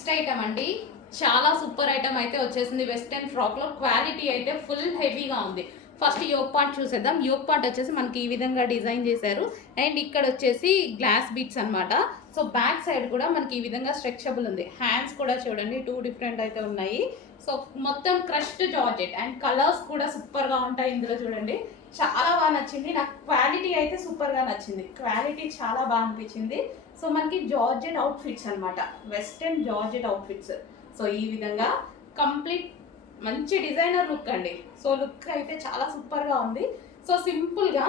Next item అండి, చాలా super item అయితే వచ్చేసింది. వెస్టర్న్ ఫ్రాక్ లో క్వాలిటీ అయితే ఫుల్ హెవీగా ఉంది. ఫస్ట్ యోక్ పార్ట్ చూసేద్దాం. యోక్ పార్ట్ వచ్చేసి మనకి ఈ విధంగా డిజైన్ చేశారు. అండ్ ఇక్కడ వచ్చేసి గ్లాస్ బీట్స్ అన్నమాట. సో బ్యాక్ సైడ్ కూడా మనకి ఈ విధంగా స్ట్రెచబుల్ ఉంది. హ్యాండ్స్ కూడా చూడండి, 2 డిఫరెంట్ అయితే ఉన్నాయి. సో మొత్తం క్రష్డ్ జార్జెట్ అండ్ కలర్స్ కూడా సూపర్ గా ఉంటాయి ఇందులో. చూడండి, చాలా బాగా నచ్చింది నాకు. క్వాలిటీ అయితే సూపర్ గా నచ్చింది. క్వాలిటీ చాలా బాగా అనిపించింది. సో మనకి జార్జెట్ అవుట్ఫిట్స్ అన్నమాట, వెస్టర్న్ జార్జెట్ అవుట్ఫిట్స్. సో ఈ విధంగా కంప్లీట్ మంచి డిజైనర్ లుక్ అండి. సో లుక్ అయితే చాలా సూపర్ గా ఉంది. సో సింపుల్ గా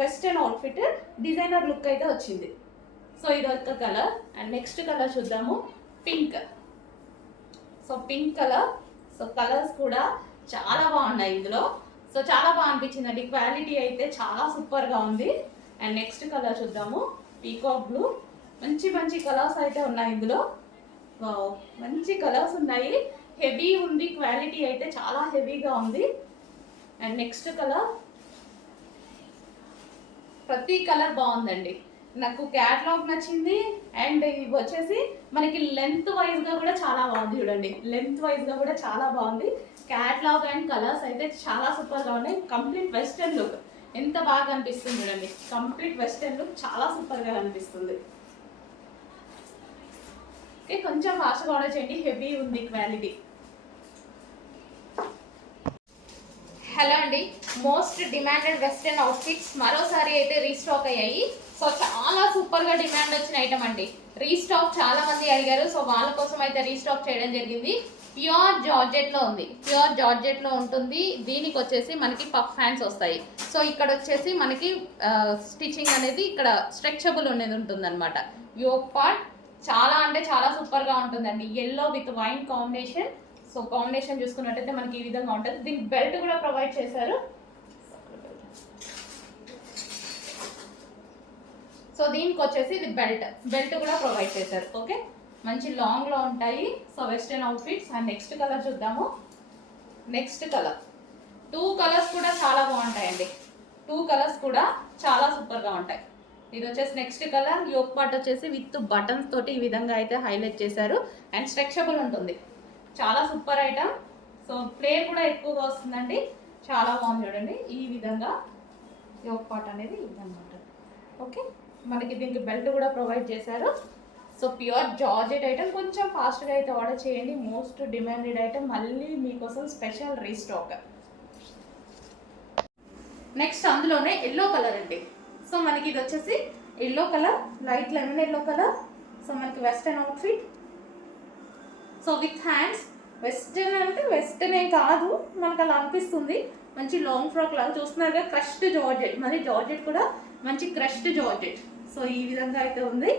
వెస్టర్న్ అవుట్ఫిట్ డిజైనర్ లుక్ అయితే వచ్చింది. సో ఇది ఒక కలర్. అండ్ నెక్స్ట్ కలర్ చూద్దాము, pink. So pink colour. So colours కూడా చాలా బాగున్నాయి ఇందులో. సో చాలా బాగా అనిపించింది అండి. క్వాలిటీ అయితే చాలా సూపర్ గా ఉంది. అండ్ నెక్స్ట్ కలర్ చూద్దాము, పీకాక్ బ్లూ. మంచి మంచి కలర్స్ అయితే ఉన్నాయి ఇందులో. మంచి కలర్స్ ఉన్నాయి. హెవీ ఉంది, క్వాలిటీ అయితే చాలా హెవీగా ఉంది. అండ్ నెక్స్ట్ కలర్, ప్రతి కలర్ బాగుందండి నాకు. క్యాటలాగ్ నచ్చింది. అండ్ ఇవి వచ్చేసి మనకి లెంత్ వైజ్ గా కూడా చాలా బాగుంది. చూడండి, లెంత్ వైజ్ గా కూడా చాలా బాగుంది. క్యాటలాగ్ అండ్ కలర్స్ అయితే చాలా సూపర్ గా ఉన్నాయి. కంప్లీట్ వెస్టర్న్ లుక్ ఎంత బాగా అనిపిస్తుంది చూడండి. కంప్లీట్ వెస్టర్న్ లుక్ చాలా సూపర్ గా అనిపిస్తుంది. ఓకే, కొంచెం ఫాస్ట్గా ఆర్డర్ చేయండి, హెవీ ఉంది క్వాలిటీ. హలో అండి, మోస్ట్ డిమాండెడ్ వెస్టర్న్ అవుట్ఫిట్స్ మరోసారి అయితే రీస్టాక్ అయ్యాయి. సో చాలా సూపర్ గా డిమాండ్ వచ్చిన ఐటమ్ అండి. రీస్టాక్ చాలా మంది అడిగారు. సో వాళ్ళ కోసం అయితే రీస్టాక్ చేయడం జరిగింది. ప్యూర్ జార్జెట్ లో ఉంది. ప్యూర్ జార్జెట్ లో ఉంటుంది. దీనికి వచ్చేసి మనకి పఫ్ హ్యాండ్స్ వస్తాయి. సో ఇక్కడ వచ్చేసి మనకి స్టిచ్చింగ్ అనేది ఇక్కడ స్ట్రెచబుల్ అనేది ఉంటుంది అనమాట. యోక్ పార్ట్ చాలా అంటే చాలా సూపర్ గా ఉంటుందండి. Yellow with wine combination. So combination చూసుకున్నట్టయితే మనకి ఈ విధంగా ఉంటుంది. దీనికి బెల్ట్ కూడా ప్రొవైడ్ చేశారు. సో దీనికి వచ్చేసి ఇది బెల్ట్ కూడా ప్రొవైడ్ చేశారు. ఓకే, మంచి లాంగ్ లో ఉంటాయి. So western outfits. And next colour చూద్దాము. నెక్స్ట్ కలర్, 2 కలర్స్ కూడా చాలా బాగుంటాయండి. 2 కలర్స్ కూడా చాలా సూపర్ గా ఉంటాయి. ఇది వచ్చేసి నెక్స్ట్ కలర్. యోక్ పార్ట్ వచ్చేసి విత్ బటన్స్ తోటి ఈ విధంగా అయితే హైలైట్ చేశారు. అండ్ స్ట్రెచబుల్ ఉంటుంది. చాలా సూపర్ ఐటమ్. సో ప్లే కూడా ఎక్కువగా వస్తుందండి. చాలా బాగుంది చూడండి. ఈ విధంగా యోక్ పార్ట్ అనేది ఈ విధంగా ఉంటుంది. ఓకే, మనకి దీనికి బెల్ట్ కూడా ప్రొవైడ్ చేశారు. So pure georgette item. కొంచెం ఫాస్ట్గా అయితే ఆర్డర్ చేయండి. మోస్ట్ డిమాండెడ్ ఐటమ్, మళ్ళీ మీకోసం స్పెషల్ రీస్టాక్. నెక్స్ట్ అందులోనే ఎల్లో కలర్ అండి. సో మనకి ఇది వచ్చేసి yellow colour, light lemon yellow colour. So మనకి western outfit. So with hands. Western అంటే వెస్టర్న్ ఏం కాదు, మనకు అలా అనిపిస్తుంది. మంచి లాంగ్ ఫ్రాక్ లాగా చూస్తున్నారుగా. క్రష్డ్ జార్జెట్, మరి జార్జెట్ కూడా మంచి క్రష్డ్ జార్జెట్. సో ఈ విధంగా అయితే ఉంది.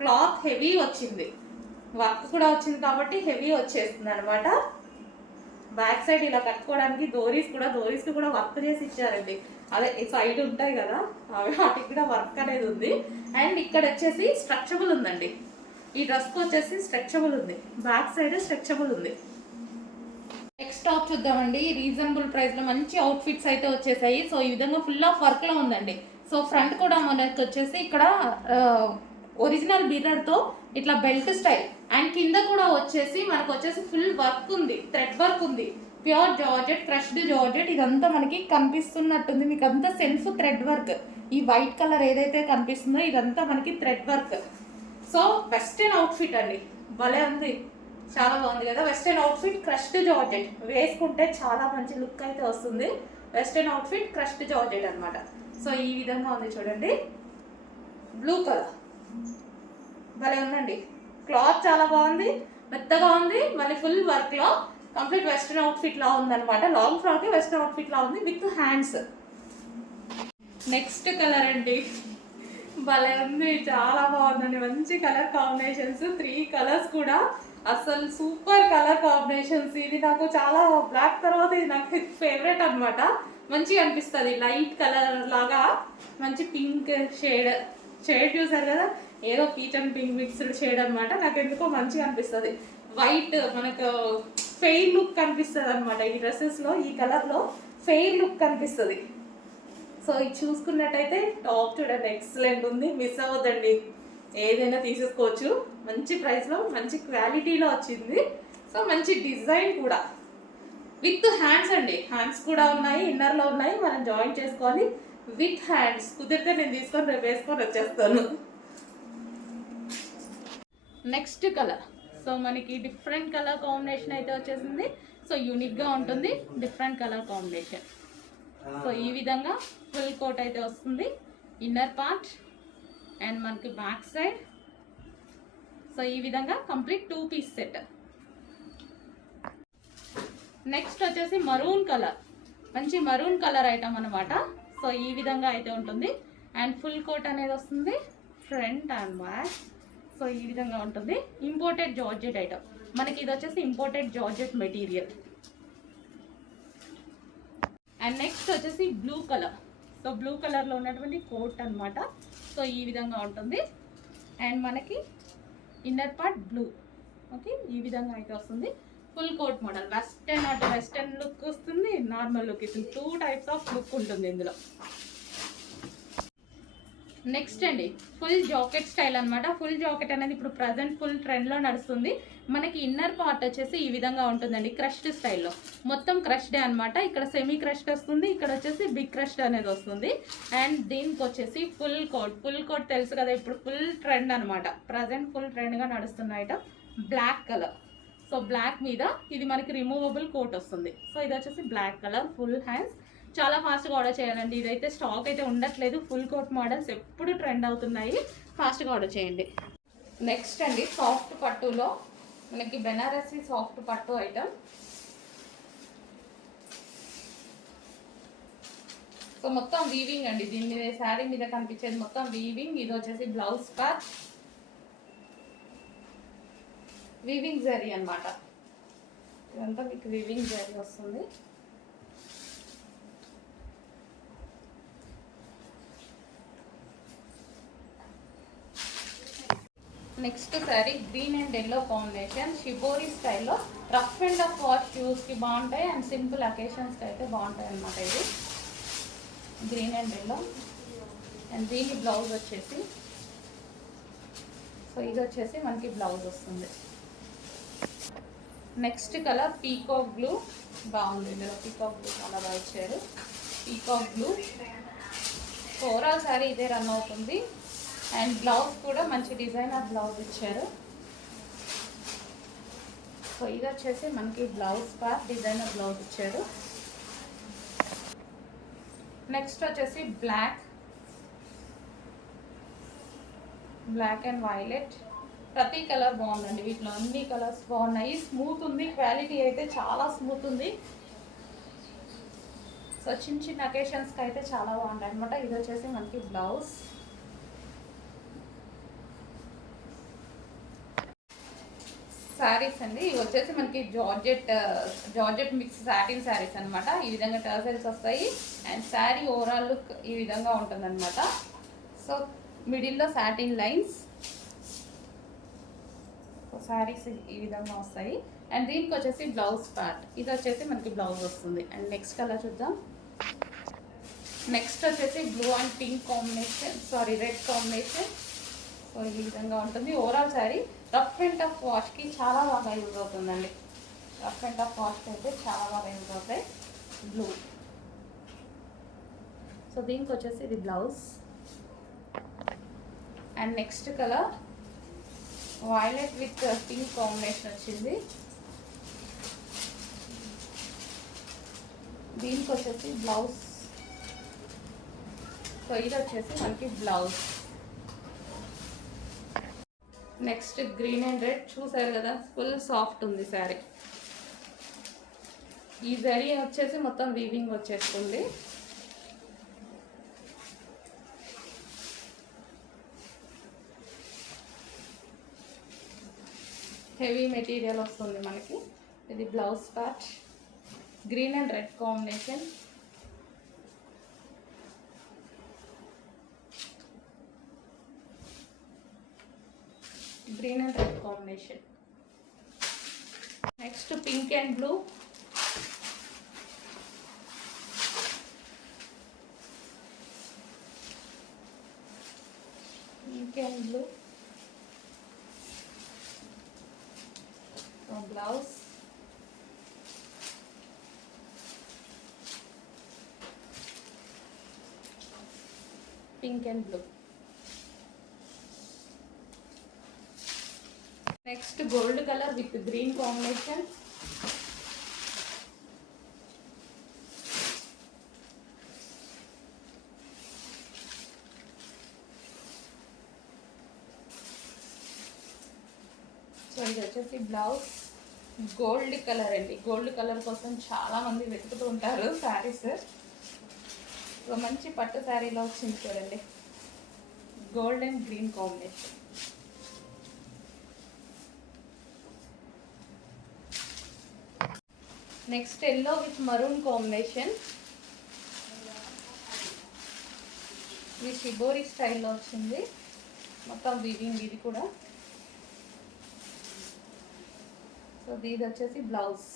క్లాత్ హెవీ వచ్చింది, వర్క్ కూడా వచ్చింది కాబట్టి హెవీ వచ్చేస్తుంది అనమాట. బ్యాక్ సైడ్ ఇలా కట్టుకోవడానికి డోరీస్ కూడా వర్క్ చేసి ఇచ్చారండి. అదే సైడ్ ఉంటాయి కదా, అవి వాటికి కూడా వర్క్ అనేది ఉంది. అండ్ ఇక్కడ వచ్చేసి స్ట్రెచబుల్ ఉందండి. ఈ డ్రెస్కి వచ్చేసి స్ట్రెచబుల్ ఉంది. బ్యాక్ సైడ్ స్ట్రెచబుల్ ఉంది. నెక్స్ట్ టాప్ చూద్దామండి. రీజనబుల్ ప్రైస్ లో మంచి అవుట్ఫిట్స్ అయితే వచ్చేసాయి. సో ఈ విధంగా ఫుల్ ఆఫ్ వర్క్ లో ఉందండి. సో ఫ్రంట్ కూడా మనకి వచ్చేసి ఇక్కడ ఒరిజినల్ మిర్రర్ తో ఇట్లా బెల్ట్ స్టైల్. అండ్ కింద కూడా వచ్చేసి మనకు వచ్చేసి ఫుల్ వర్క్ ఉంది, థ్రెడ్ వర్క్ ఉంది. Pure georgette, crushed georgette. ఇదంతా మనకి కనిపిస్తున్నట్టుంది మీకు. అంతా సెల్ఫ్ థ్రెడ్ వర్క్. ఈ వైట్ కలర్ ఏదైతే కనిపిస్తుందో ఇదంతా మనకి thread work. So western outfit అండి, భలే ఉంది, చాలా బాగుంది కదా. వెస్టర్న్ అవుట్ఫిట్ క్రష్డ్ జార్జెట్ వేసుకుంటే చాలా మంచి లుక్ అయితే వస్తుంది. వెస్టర్న్ అవుట్ఫిట్ క్రష్డ్ జార్జెట్ అనమాట. సో ఈ విధంగా ఉంది చూడండి. బ్లూ కలర్ భలే ఉందండి. క్లాత్ చాలా బాగుంది, మెత్తగా ఉంది. మళ్ళీ ఫుల్ వర్క్ లో కంప్లీట్ వెస్టర్న్ అవుట్ఫిట్ లా ఉందన్నమాట. లాంగ్ ఫ్రాక్ వెస్టర్న్ అవుట్ఫిట్ లా ఉంది విత్ హ్యాండ్స్. నెక్స్ట్ కలర్ అండి, భలే ఉంది, చాలా బాగుందండి. మంచి కలర్ కాంబినేషన్స్, 3 కలర్స్ కూడా అసలు సూపర్ కలర్ కాంబినేషన్స్. ఇది నాకు చాలా, బ్లాక్ తర్వాత ఇది నాకు ఫేవరెట్ అనమాట. మంచిగా అనిపిస్తుంది. లైట్ కలర్ లాగా మంచి పింక్ షేడ్ చూసారు కదా, ఏదో peach and pink mixed shade అనమాట. నాకు ఎందుకో మంచిగా అనిపిస్తుంది. వైట్ మనకు ఫెయిర్ లుక్ కనిపిస్తుంది అనమాట. ఈ డ్రెస్సెస్లో ఈ కలర్లో ఫెయిర్ లుక్ కనిపిస్తుంది. సో ఇది చూసుకున్నట్టయితే టాప్ చూడండి, ఎక్సలెంట్ ఉంది, మిస్ అవ్వద్దండి. ఏదైనా తీసేసుకోవచ్చు. మంచి ప్రైస్లో మంచి క్వాలిటీలో వచ్చింది. సో మంచి డిజైన్ కూడా విత్ హ్యాండ్స్ అండి. హ్యాండ్స్ కూడా ఉన్నాయి, ఇన్నర్లో ఉన్నాయి. మనం జాయిన్ చేసుకోవాలి విత్ హ్యాండ్స్. కుదిరితే నేను తీసుకొని రేపు వేసుకొని వచ్చేస్తాను. నెక్స్ట్ కలర్, సో మనకి డిఫరెంట్ కలర్ కాంబినేషన్ అయితే వచ్చేసింది. సో యూనిక్గా ఉంటుంది, డిఫరెంట్ కలర్ కాంబినేషన్. సో ఈ విధంగా ఫుల్ కోట్ అయితే వస్తుంది, ఇన్నర్ పార్ట్ అండ్ మనకి బ్యాక్ సైడ్. సో ఈ విధంగా కంప్లీట్ 2 పీస్ సెట్. నెక్స్ట్ వచ్చేసి మరూన్ కలర్, మంచి మరూన్ కలర్ ఐటమ్ అనమాట. సో ఈ విధంగా అయితే ఉంటుంది అండ్ ఫుల్ కోట్ అనేది వస్తుంది, ఫ్రంట్ అండ్ బ్యాక్. సో ఈ విధంగా ఉంటుంది. ఇంపోర్టెడ్ జార్జెట్ ఐటమ్ మనకి, ఇది వచ్చేసి imported georgette material. And next వచ్చేసి బ్లూ కలర్. సో బ్లూ కలర్లో ఉన్నటువంటి కోట్ అనమాట. సో ఈ విధంగా ఉంటుంది అండ్ మనకి ఇన్నర్ పార్ట్ బ్లూ. ఓకే, ఈ విధంగా అయితే వస్తుంది. ఫుల్ కోట్ మోడల్, వెస్టర్న్ అటు వెస్టర్న్ లుక్ వస్తుంది, నార్మల్ లుక్ ఇస్తుంది. 2 టైప్స్ ఆఫ్ లుక్ ఉంటుంది ఇందులో. నెక్స్ట్ అండి ఫుల్ జాకెట్ స్టైల్ అనమాట. ఫుల్ జాకెట్ అనేది ఇప్పుడు ప్రజెంట్ ఫుల్ ట్రెండ్లో నడుస్తుంది. మనకి ఇన్నర్ పార్ట్ వచ్చేసి ఈ విధంగా ఉంటుందండి, క్రష్డ్ స్టైల్లో. మొత్తం క్రష్డే అనమాట. ఇక్కడ సెమీ క్రష్డ్ వస్తుంది, ఇక్కడ వచ్చేసి బిగ్ క్రష్డ్ అనేది వస్తుంది. అండ్ దీనికి వచ్చేసి ఫుల్ కోట్. ఫుల్ కోట్ తెలుసు కదా, ఇప్పుడు ఫుల్ ట్రెండ్ అనమాట. ప్రజెంట్ ఫుల్ ట్రెండ్గా నడుస్తున్న item black colour. So black మీద ఇది మనకి రిమూవబుల్ కోట్ వస్తుంది. సో ఇది వచ్చేసి బ్లాక్ కలర్, ఫుల్ హ్యాండ్స్. చాలా ఫాస్ట్గా ఆర్డర్ చేయాలండి. ఇదైతే స్టాక్ అయితే ఉండట్లేదు. ఫుల్ కోట్ మోడల్స్ ఎప్పుడు ట్రెండ్ అవుతున్నాయి, ఫాస్ట్గా ఆర్డర్ చేయండి. నెక్స్ట్ అండి సాఫ్ట్ పట్టులో మనకి బెనారసి సాఫ్ట్ పట్టు ఐటమ్. సో మొత్తం వీవింగ్ అండి, దీని మీద శారీ మీద కనిపించేది మొత్తం వీవింగ్. ఇది వచ్చేసి బ్లౌజ్ పార్ట్, వీవింగ్ జరీ అనమాట. ఇదంతా మీకు వీవింగ్ జరీ వస్తుంది. Next sari green and yellow combination, shibori స్టైల్లో. రఫ్ అండ్ ఆఫ్ వాష్ షూస్కి బాగుంటాయి అండ్ సింపుల్ అకేషన్స్కి అయితే బాగుంటాయి అనమాట. ఇది గ్రీన్ అండ్ ఎల్లో అండ్ దీని బ్లౌజ్ వచ్చేసి, సో ఇది వచ్చేసి మనకి బ్లౌజ్ వస్తుంది. నెక్స్ట్ కలర్ పీకాక్ బ్లూ, బాగుంది. ఇందులో పీకాక్ బ్లూ చాలా బాగా ఇచ్చారు, పీకాక్ బ్లూ. ఓవరాల్ శారీ ఇదే రన్ అవుతుంది అండ్ బ్లౌజ్ కూడా మంచి డిజైనర్ బ్లౌజ్ ఇచ్చారు. సో ఇది వచ్చేసి మనకి బ్లౌజ్ పార్ట్, డిజైనర్ బ్లౌజ్ ఇచ్చారు. నెక్స్ట్ వచ్చేసి బ్లాక్ అండ్ వైలెట్. ప్రతి కలర్ బాగుందండి, వీటిలో అన్ని కలర్స్ బాగున్నాయి. స్మూత్ ఉంది, క్వాలిటీ అయితే చాలా స్మూత్ ఉంది. సో చిన్న చిన్న అకేషన్స్కి అయితే చాలా బాగుంటాయి అనమాట. ఇది వచ్చేసి మనకి బ్లౌజ్. శారీస్ అండి, ఇవి వచ్చేసి మనకి జార్జెట్ మిక్స్ సాటిన్ శారీస్ అనమాట. ఈ విధంగా టర్సల్స్ వస్తాయి అండ్ శారీ ఓవరాల్ లుక్ ఈ విధంగా ఉంటుంది అనమాట. సో మిడిల్లో సాటిన్ లైన్స్. శారీస్ ఈ విధంగా వస్తాయి అండ్ దీనికి వచ్చేసి బ్లౌజ్ పార్ట్. ఇది వచ్చేసి మనకి బ్లౌజ్ వస్తుంది. అండ్ నెక్స్ట్ కలర్ చూద్దాం. నెక్స్ట్ వచ్చేసి blue and pink combination, sorry red combination. So ఈ విధంగా ఉంటుంది. Overall sari rough and tough వాష్కి చాలా బాగా యూజ్ అవుతుందండి. రఫ్ అండ్ టఫ్ వాష్కి అయితే చాలా బాగా యూజ్ అవుతాయి. బ్లూ. సో దీనికి వచ్చేసి ఇది blouse and next colour violet with pink combination వచ్చింది. దీనికి వచ్చేసి బ్లౌజ్. సో ఇది వచ్చేసి మనకి blouse. Next green and red, చూసారు కదా ఫుల్ సాఫ్ట్ ఉంది శారీ. ఈ జరీ వచ్చేసి మొత్తం వీవింగ్ వచ్చేస్తుంది. హెవీ మెటీరియల్ వస్తుంది మనకి. ఇది blouse part, green and red combination. Green and red combination. Next pink and blue. Pink and blue. Blouse. Pink and blue. Next gold colour with green combination. So ఇది వచ్చేసి blouse. Gold colour అండి. Gold colour కోసం చాలా మంది వెతుకుతూ ఉంటారు saris. So మంచి పట్టు శారీలో వచ్చింది చూడండి, gold and green combination. Next yellow with maroon combination. ఇది షిబోరి స్టైల్లో వచ్చింది, మొత్తం వీవింగ్ ఇది కూడా. సో ఇది వచ్చేసి బ్లౌజ్.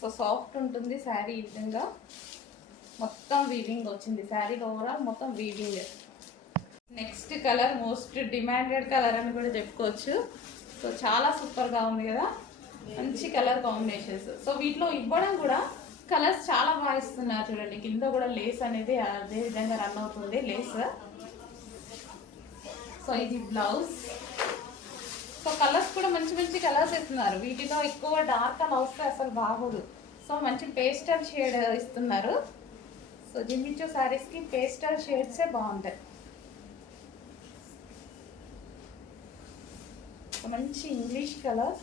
సో సాఫ్ట్ ఉంటుంది శారీ. ఈ విధంగా మొత్తం వీవింగ్ వచ్చింది శారీలో, ఓవరాల్ మొత్తం weaving. Next colour most demanded colour అని కూడా చెప్పుకోవచ్చు. సో చాలా సూపర్గా ఉంది కదా, మంచి కలర్ కాంబినేషన్స్. సో వీటిలో ఇవ్వడం కూడా కలర్స్ చాలా బాగా ఇస్తున్నారు చూడండి. కింద కూడా లేస్ అనేది అదే విధంగా రన్ అవుతుంది లేస్. సో ఇది బ్లౌజ్. సో కలర్స్ కూడా మంచి మంచి కలర్స్ ఇస్తున్నారు. వీటిలో ఎక్కువ డార్క్ కలర్ వస్తే అసలు బాగోదు. సో మంచి పేస్టల్ షేడ్ ఇస్తున్నారు. సో జిమ్మిచూ శారీస్కి పేస్టల్ షేడ్సే బాగుంటాయి. మంచి English colour.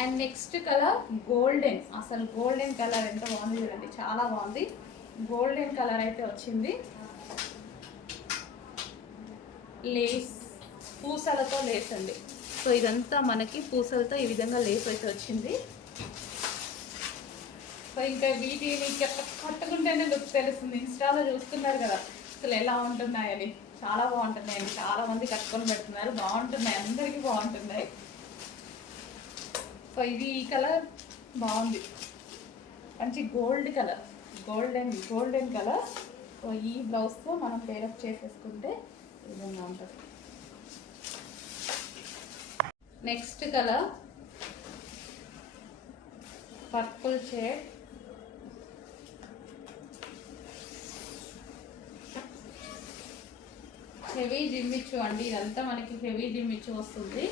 And next colour golden. అసలు గోల్డెన్ కలర్ ఎంత బాగుంది చూడండి, చాలా బాగుంది. గోల్డెన్ కలర్ అయితే వచ్చింది. లేస్, పూసలతో లేస్ అండి. సో ఇదంతా మనకి పూసలతో ఈ విధంగా లేస్ అయితే వచ్చింది. సో ఇంకా వీటిని కట్టుకుంటేనే లుక్ తెలుస్తుంది. ఇన్స్టాలో చూస్తున్నారు కదా అసలు ఎలా ఉంటున్నాయని. చాలా బాగుంటున్నాయండి, చాలా మంది కట్టుకొని పెడుతున్నారు. బాగుంటున్నాయి, అందరికీ బాగుంటున్నాయి. సో ఇది ఈ కలర్ బాగుంది, మంచి gold colour, golden colour. So ఈ బ్లౌజ్తో మనం పేరప్ చేసేసుకుంటే ఈ విధంగా ఉంటుంది. Next colour purple shade. Heavy జిమ్మిచ్చు అండి, ఇదంతా మనకి హెవీ జిమ్మిచ్చు వస్తుంది.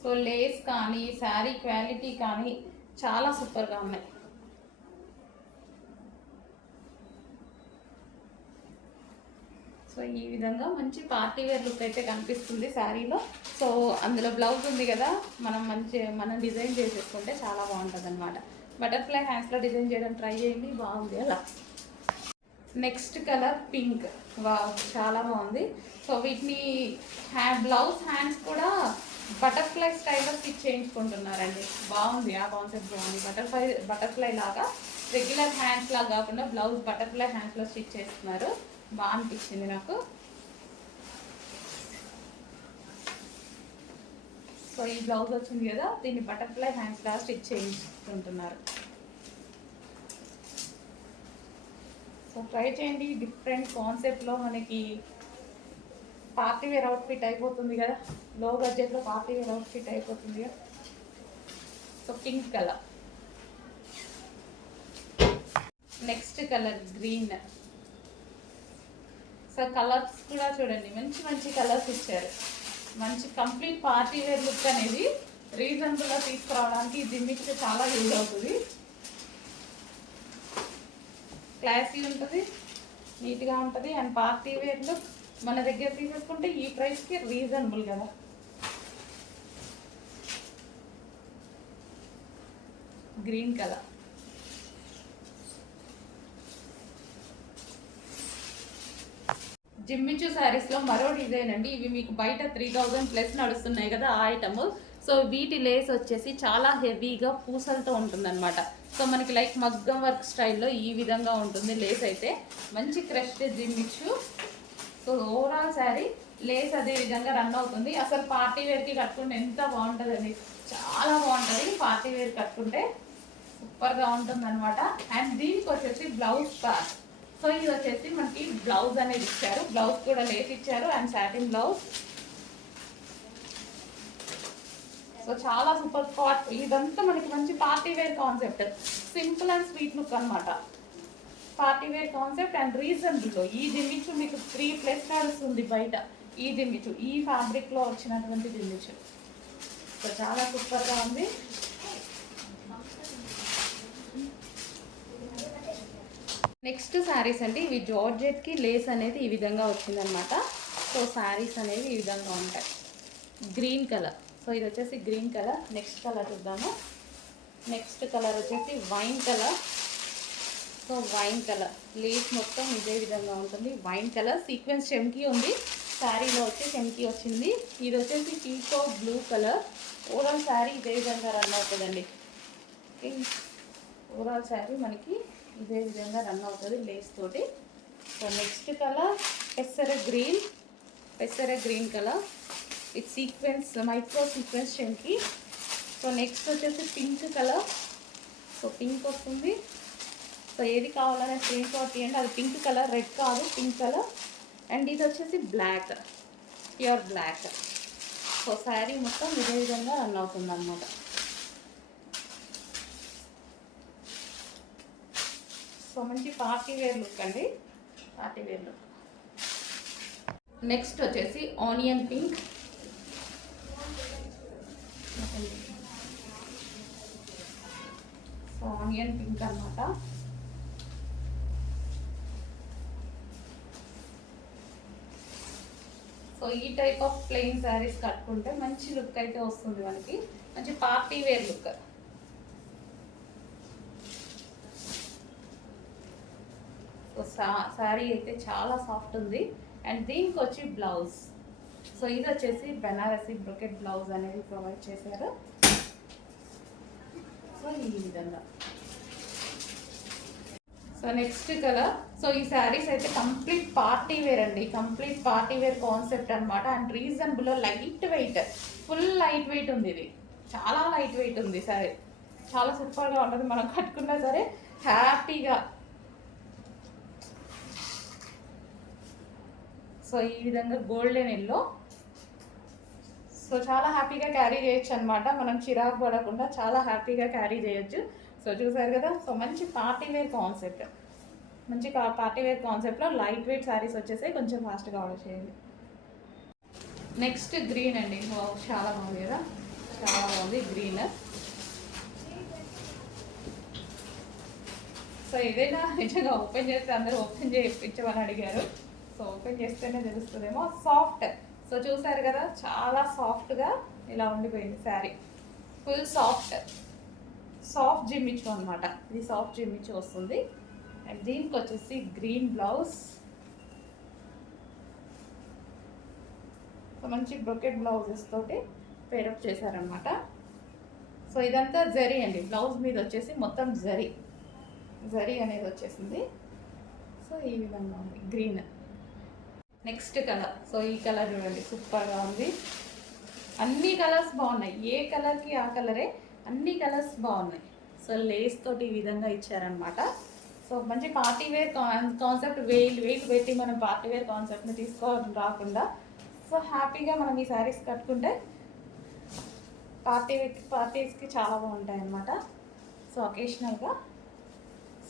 సో లేస్ కానీ శారీ క్వాలిటీ కానీ చాలా సూపర్గా ఉన్నాయి. సో ఈ విధంగా మంచి పార్టీ వేర్ లుక్ అయితే కనిపిస్తుంది శారీలో. సో అందులో బ్లౌజ్ ఉంది కదా, మనం డిజైన్ చేసేసుకుంటే చాలా బాగుంటుంది అనమాట. బటర్ఫ్లై హ్యాండ్స్లో డిజైన్ చేయడం ట్రై చేయండి, బాగుంది అలా. Next colour pink. వావ్, చాలా బాగుంది. సో వీటిని బ్లౌజ్ హ్యాండ్స్ కూడా బటర్ఫ్లై స్టైల్లో స్టిచ్ చేయించుకుంటున్నారండి. బాగుంది, ఆ కాన్సెప్ట్ బాగుంది. బటర్ఫ్లై లాగా రెగ్యులర్ హ్యాండ్స్ లాగా కాకుండా బ్లౌజ్ బటర్ఫ్లై హ్యాండ్స్లో స్టిచ్ చేస్తున్నారు. బాగా అనిపించింది నాకు. సో ఈ బ్లౌజ్ వచ్చింది కదా, దీన్ని బటర్ఫ్లై హ్యాండ్స్ లాగా స్టిచ్ చేయించుకుంటున్నారు. సో ట్రై చేయండి, డిఫరెంట్ కాన్సెప్ట్లో మనకి పార్టీ వేర్ అవుట్ఫిట్ అయిపోతుంది కదా, లో బడ్జెట్లో పార్టీ వేర్ అవుట్ఫిట్ అయిపోతుంది కదా. So pink colour. Next colour green. So colours కూడా చూడండి, మంచి మంచి కలర్స్ ఇచ్చారు. మంచి కంప్లీట్ పార్టీ వేర్ లుక్ అనేది రీజనబుల్గా తీసుకురావడానికి జిమ్మిక్స్ చాలా యూజ్ అవుతుంది. క్లాసీ ఉంటుంది, నీట్గా ఉంటుంది. అండ్ పార్టీ వేర్ లుక్ మన దగ్గర తీసేసుకుంటే ఈ ప్రైస్కి రీజనబుల్ కదా. Green colour. జిమ్మిచూ శారీస్లో మరో డిజైన్ అండి. ఇవి మీకు బయట 3000+ నడుస్తున్నాయి కదా ఆ ఐటమ్. సో వీటి లేస్ వచ్చేసి చాలా హెవీగా పూసలతో ఉంటుందన్నమాట. సో మనకి లైక్ మగ్గం వర్క్ స్టైల్లో ఈ విధంగా ఉంటుంది లేస్ అయితే. మంచి crushed Jimmy Choo. So overall sari lace అదే విధంగా రన్ అవుతుంది. అసలు పార్టీ వేర్కి కట్టుకుంటే ఎంత బాగుంటుందండి, చాలా బాగుంటుంది. పార్టీ వేర్ కట్టుకుంటే సూపర్గా ఉంటుంది అనమాట. అండ్ దీనికి వచ్చేసి బ్లౌజ్ పార్ట్. సో ఇది వచ్చేసి మనకి బ్లౌజ్ అనేది ఇచ్చారు, బ్లౌజ్ కూడా లేస్ ఇచ్చారు అండ్ సాటిన్ బ్లౌజ్. సో చాలా సూపర్ పార్ట్. ఇదంతా మనకి మంచి party wear concept, simple and sweet look అనమాట. Party wear concept and reasonable. ఈ దిమ్మిచ్చు మీకు 3+ నడుస్తుంది బయట. ఈ దిమ్మిచ్చు ఈ ఫ్యాబ్రిక్లో వచ్చినటువంటి దిమ్మిచ్చు సో చాలా సూపర్గా ఉంది. నెక్స్ట్ శారీస్ అండి, ఇవి జార్జెట్కి లేస్ అనేది ఈ విధంగా వచ్చిందనమాట. సో శారీస్ అనేవి ఈ విధంగా ఉంటాయి. Green colour. సో ఇది వచ్చేసి గ్రీన్ కలర్. నెక్స్ట్ కలర్ చూద్దాము. నెక్స్ట్ కలర్ వచ్చేసి wine colour. So wine colour Lay's మొత్తం ఇదే విధంగా ఉంటుంది. వైన్ కలర్ సీక్వెన్స్ చెమ్కీ ఉంది, శారీలో వచ్చి చెమ్కీ వచ్చింది. ఇది వచ్చేసి పీకో బ్లూ కలర్. ఓవరాల్ శారీ ఇదే విధంగా రన్ అవుతుందండి. ఓవరాల్ శారీ మనకి ఇదే విధంగా రన్ అవుతుంది లేస్ తోటి. సో నెక్స్ట్ కలర్ పెసర గ్రీన్ కలర్. ఇది సీక్వెన్స్ మైక్రో సీక్వెన్స్ చెంకి. సో నెక్స్ట్ వచ్చేసి పింక్ కలర్. సో పింక్ వస్తుంది. సో ఏది కావాలనే స్క్రీన్ షాట్ తీయండి. అది పింక్ కలర్, రెడ్ కాదు, పింక్ కలర్. అండ్ ఇది వచ్చేసి black, pure black. So sari మొత్తం ఇదే విధంగా రన్ అవుతుంది అన్నమాట. సో మంచి పార్టీ వేర్ లుక్ అండి, పార్టీ వేర్ లుక్. నెక్స్ట్ వచ్చేసి onion pink. So onion pink అన్నమాట. సో ఈ టైప్ ఆఫ్ ప్లెయిన్ శారీస్ కట్టుకుంటే మంచి లుక్ అయితే వస్తుంది మనకి, మంచి party wear look. So sari అయితే చాలా సాఫ్ట్ ఉంది. అండ్ దీనికి వచ్చి బ్లౌజ్. సో ఇది వచ్చేసి బెనారసీ బ్రొకెట్ బ్లౌజ్ అనేది ప్రొవైడ్ చేశారు. సో ఈ విధంగా. So next colour. సో ఈ శారీస్ అయితే కంప్లీట్ పార్టీ వేర్ అండి, కంప్లీట్ పార్టీ వేర్ కాన్సెప్ట్ అనమాట. And reasonable, light weight, full light weight ఉంది. ఇది చాలా లైట్ వెయిట్ ఉంది శారీ, చాలా సూపర్గా ఉంటుంది. మనం కట్టుకున్నా సరే హ్యాపీగా. సో ఈ విధంగా గోల్డెన్ ఎల్లో. సో చాలా హ్యాపీగా క్యారీ చేయొచ్చు అనమాట. మనం చిరాకు పడకుండా చాలా హ్యాపీగా క్యారీ చేయొచ్చు. సో చూసారు కదా. సో మంచి పార్టీ వేర్ కాన్సెప్ట్, మంచి పార్టీ వేర్ కాన్సెప్ట్లో లైట్ వెయిట్ శారీస్ వచ్చేసి కొంచెం ఫాస్ట్గా ఆర్డర్ చేయండి. నెక్స్ట్ గ్రీన్ అండి. చాలా బాగుంది కదా, చాలా బాగుంది గ్రీన్. సో ఏదైనా నిజంగా ఓపెన్ చేస్తే అందరూ ఓపెన్ చేయించమని అడిగారు. సో ఓపెన్ చేస్తేనే తెలుస్తుందేమో. సాఫ్ట్. సో చూసారు కదా, చాలా సాఫ్ట్గా ఇలా ఉండిపోయింది శారీ, ఫుల్ సాఫ్ట్. సాఫ్ట్ జిమ్మిచ్చు అనమాట. ఇది సాఫ్ట్ జిమ్మిచ్చు వస్తుంది. అండ్ దీనికి వచ్చేసి గ్రీన్ బ్లౌజ్. సో మంచి బ్రొకెట్ బ్లౌజెస్ తోటి పేరప్ చేశారనమాట. సో ఇదంతా జరీ అండి. బ్లౌజ్ మీద వచ్చేసి మొత్తం జరీ అనేది వచ్చేసింది. సో ఈ విధంగా ఉంది గ్రీన్. Next colour. సో ఈ కలర్ చూడండి, సూపర్గా ఉంది. అన్ని కలర్స్ బాగున్నాయి, ఏ కలర్కి ఆ కలరే, అన్ని కలర్స్ బాగున్నాయి. సో లేస్ తోటి ఈ విధంగా ఇచ్చారనమాట. సో మంచి పార్టీ వేర్ కాన్సెప్ట్. వెయిట్ పెట్టి మనం పార్టీ వేర్ కాన్సెప్ట్ని తీసుకోవడం రాకుండా, సో హ్యాపీగా మనం ఈ శారీస్ కట్టుకుంటే పార్టీస్కి చాలా బాగుంటాయి అన్నమాట. సో ఒకేషనల్గా.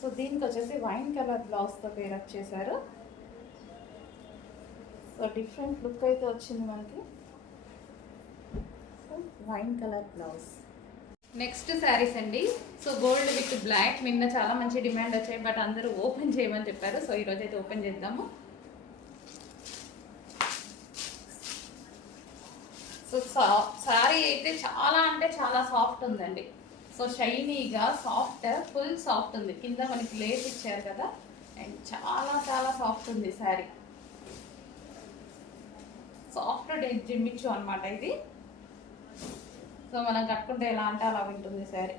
సో దీనికి వచ్చేసి వైన్ కలర్ బ్లౌజ్తో పేరప్ చేశారు. సో డిఫరెంట్ లుక్ అయితే వచ్చింది మనకి. So wine colour blouse. Next saris అండి. So gold with black. నిన్న చాలా మంచి డిమాండ్ వచ్చాయి, బట్ అందరూ ఓపెన్ చేయమని చెప్పారు. సో ఈరోజు అయితే ఓపెన్ చేద్దాము. సో శారీ అయితే చాలా అంటే చాలా సాఫ్ట్ ఉందండి. సో షైనీగా సాఫ్ట్, ఫుల్ సాఫ్ట్ ఉంది. కింద మనకి లేస్ ఇచ్చారు కదా, అండ్ చాలా చాలా సాఫ్ట్ ఉంది శారీ. సాఫ్ట్ జిమ్మిచ్చు అనమాట ఇది. సో మనం కట్టుకుంటే ఎలా అంటే అలా ఉంటుంది శారీ.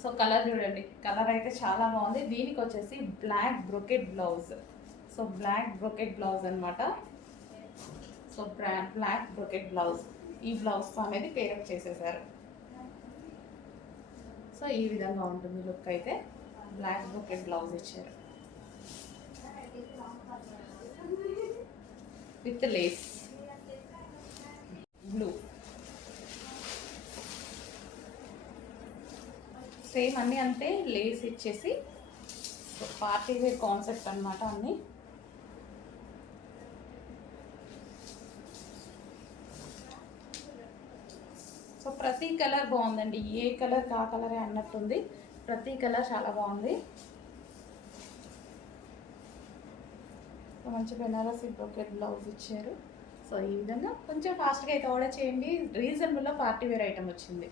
సో కలర్ చూడండి, కలర్ అయితే చాలా బాగుంది. దీనికి వచ్చేసి black brocade blouse. So black brocade blouse అనమాట. సో బ్లాక్ బ్రొకెట్ బ్లౌజ్, ఈ బ్లౌజ్ అనేది పేరప్ చేసేసారు. సో ఈ విధంగా ఉంటుంది లుక్ అయితే. బ్లాక్ బ్రొకెట్ బ్లౌజ్ ఇచ్చారు విత్ లేస్ బ్లూ. సేమ్ అన్నీ అంతే, లేస్ ఇచ్చేసి పార్టీ వేర్ కాన్సెప్ట్ అనమాట అన్నీ. సో ప్రతి కలర్ బాగుందండి, ఏ కలర్ కా కలరే అన్నట్టుంది. ప్రతి కలర్ చాలా బాగుంది. సో మంచి బెనారసీ బ్రోకెట్ బ్లౌజ్ ఇచ్చారు. సో ఈ విధంగా కొంచెం ఫాస్ట్గా అయితే ఆర్డర్ చేయండి. రీజనబుల్లో పార్టీ వేర్ ఐటమ్ వచ్చింది.